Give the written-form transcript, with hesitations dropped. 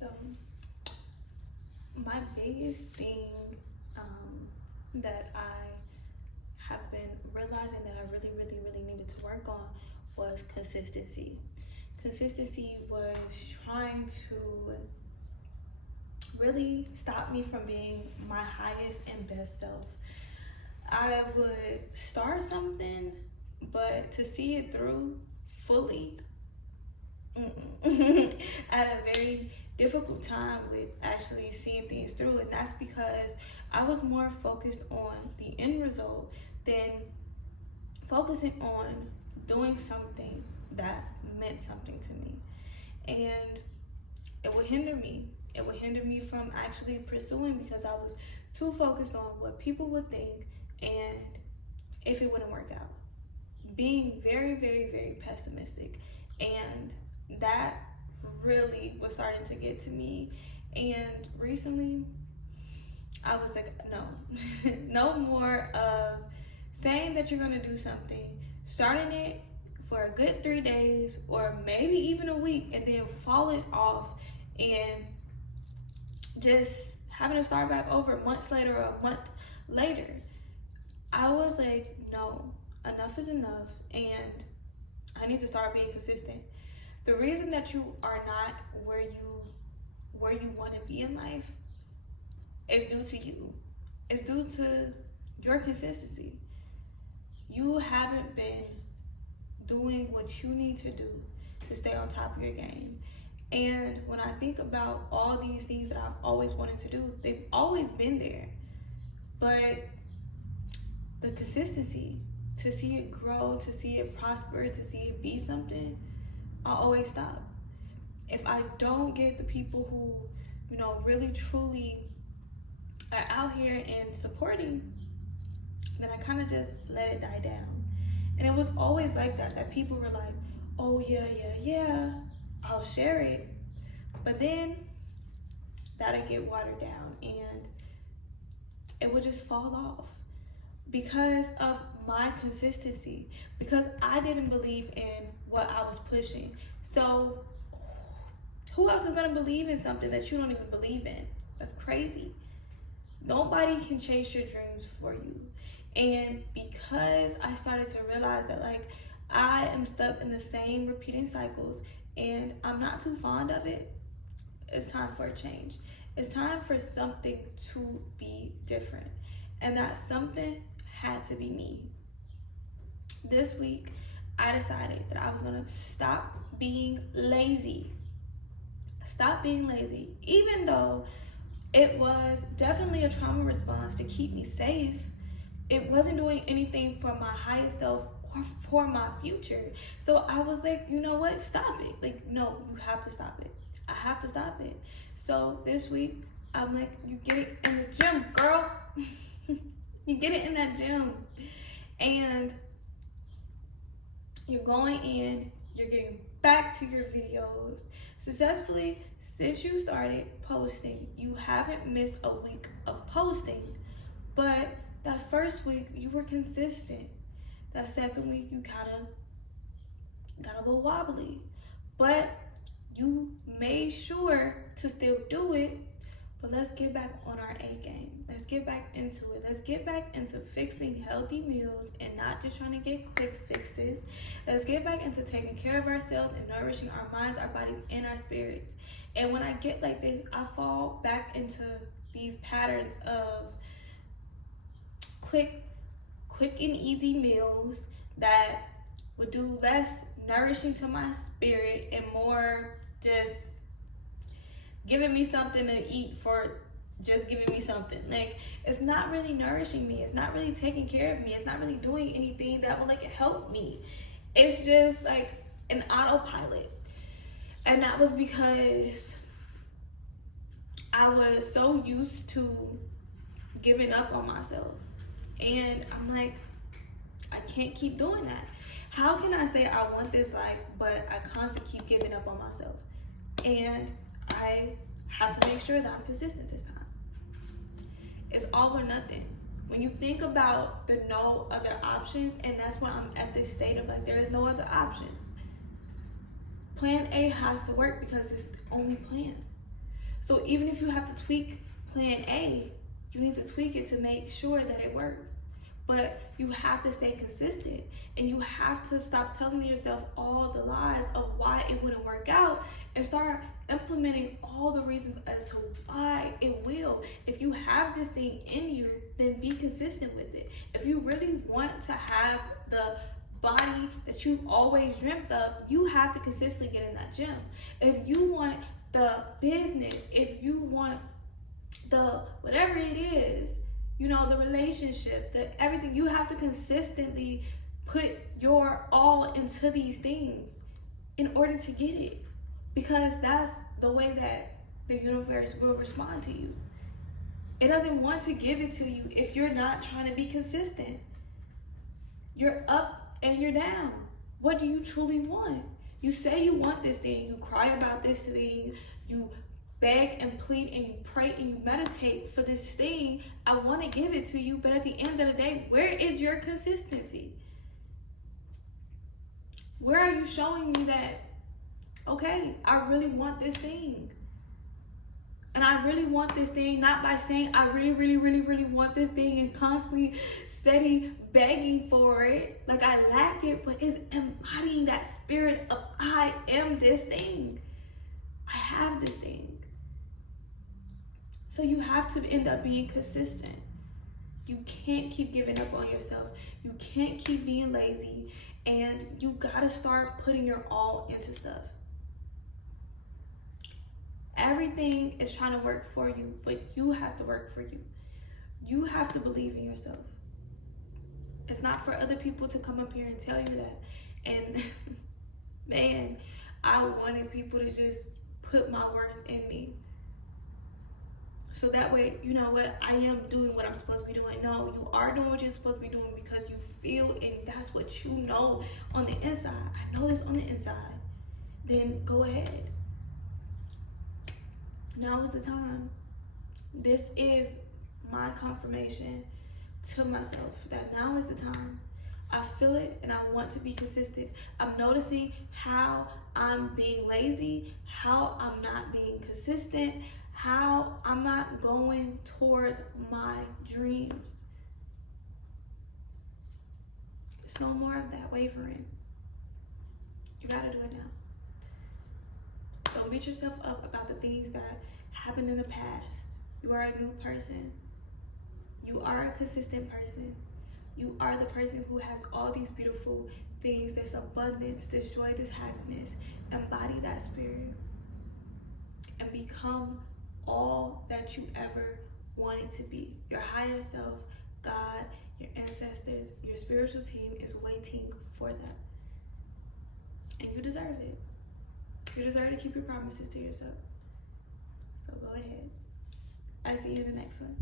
So my biggest thing that I have been realizing that I really needed to work on was consistency. Consistency was trying to really stop me from being my highest and best self. I would start something, but to see it through fully, I had a very difficult time with actually seeing things through, and that's because I was more focused on the end result than focusing on doing something that meant something to me. And it would hinder me. It would hinder me from actually pursuing because I was too focused on what people would think and if it wouldn't work out. Being very pessimistic. And that really was starting to get to me. And recently, I was like, no, no more of saying that you're gonna do something, starting it for a good 3 days or maybe even a week, and then falling off and just having to start back over months later or a month later. I was like, no, enough is enough, and I need to start being consistent. The reason that you are not where you want to be in life is due to you. It's due to your consistency. You haven't been doing what you need to do to stay on top of your game. And when I think about all these things that I've always wanted to do, they've always been there. But the consistency, to see it grow, to see it prosper, to see it be something, I always stop. If I don't get the people who, really truly are out here and supporting, then I kind of just let it die down. And it was always like that people were like, oh yeah, I'll share it. But then that'd get watered down and it would just fall off because of my consistency, because I didn't believe in what I was pushing. So who else is gonna believe in something that you don't even believe in? That's crazy. Nobody can chase your dreams for you. And because I started to realize that I am stuck in the same repeating cycles and I'm not too fond of it, it's time for a change. It's time for something to be different. And that something had to be me. This week, I decided that I was gonna stop being lazy. Stop being lazy. Even though it was definitely a trauma response to keep me safe, it wasn't doing anything for my highest self or for my future. So I was like, you know what? Stop it. No, you have to stop it. I have to stop it. So this week, I'm like, you get it in the gym, girl. You get it in that gym. And you're going in, you're getting back to your videos successfully. Since you started posting, you haven't missed a week of posting. But that first week, you were consistent. That second week, you kind of got a little wobbly. But you made sure to still do it. But let's get back on our A game. Let's get back into it. Let's get back into fixing healthy meals and not just trying to get quick fixes. Let's get back into taking care of ourselves and nourishing our minds, our bodies, and our spirits. And when I get like this, I fall back into these patterns of quick and easy meals that would do less nourishing to my spirit and more just giving me something to eat for just giving me something. It's not really nourishing me. It's not really taking care of me. It's not really doing anything that will help me. It's just an autopilot. And that was because I was so used to giving up on myself. And I'm like, I can't keep doing that. How can I say I want this life, but I constantly keep giving up on myself? And I have to make sure that I'm consistent this time. It's all or nothing. When you think about the no other options, and that's why I'm at this state of there is no other options. Plan A has to work because it's the only plan. So even if you have to tweak plan A, you need to tweak it to make sure that it works. But you have to stay consistent, and you have to stop telling yourself all the lies of why it wouldn't work out and start implementing all the reasons as to why it will. If you have this thing in you, then be consistent with it. If you really want to have the body that you've always dreamt of, you have to consistently get in that gym. If you want the business, if you want the whatever it is, you know, the relationship, the everything, you have to consistently put your all into these things in order to get it, because that's the way that the universe will respond to you. It doesn't want to give it to you if you're not trying to be consistent. You're up and you're down. What do you truly want? You say you want this thing, you cry about this thing, you beg and plead and you pray and you meditate for this thing. I want to give it to you, but at the end of the day, where is your consistency? Where are you showing me that, okay, I really want this thing? And I really want this thing, not by saying I really, really, really, really want this thing and constantly steady begging for it, like I lack it, but it's embodying that spirit of I am this thing. I have this thing. So you have to end up being consistent. You can't keep giving up on yourself. You can't keep being lazy, and you gotta start putting your all into stuff. Everything is trying to work for you, but you have to work for you. You have to believe in yourself. It's not for other people to come up here and tell you that. And man, I wanted people to just put my worth in me. So that way, you know what, I am doing what I'm supposed to be doing. No, you are doing what you're supposed to be doing because you feel, and that's what you know on the inside. I know this on the inside. Then go ahead. Now is the time. This is my confirmation to myself that now is the time. I feel it and I want to be consistent. I'm noticing how I'm being lazy, how I'm not being consistent, how I'm not going towards my dreams. There's no more of that wavering. You gotta do it now. Don't beat yourself up about the things that happened in the past. You are a new person. You are a consistent person. You are the person who has all these beautiful things, this abundance, this joy, this happiness. Embody that spirit and become all that you ever wanted to be. Your higher self, God, your ancestors, your spiritual team is waiting for that. And you deserve it. You deserve to keep your promises to yourself. So go ahead. I see you in the next one.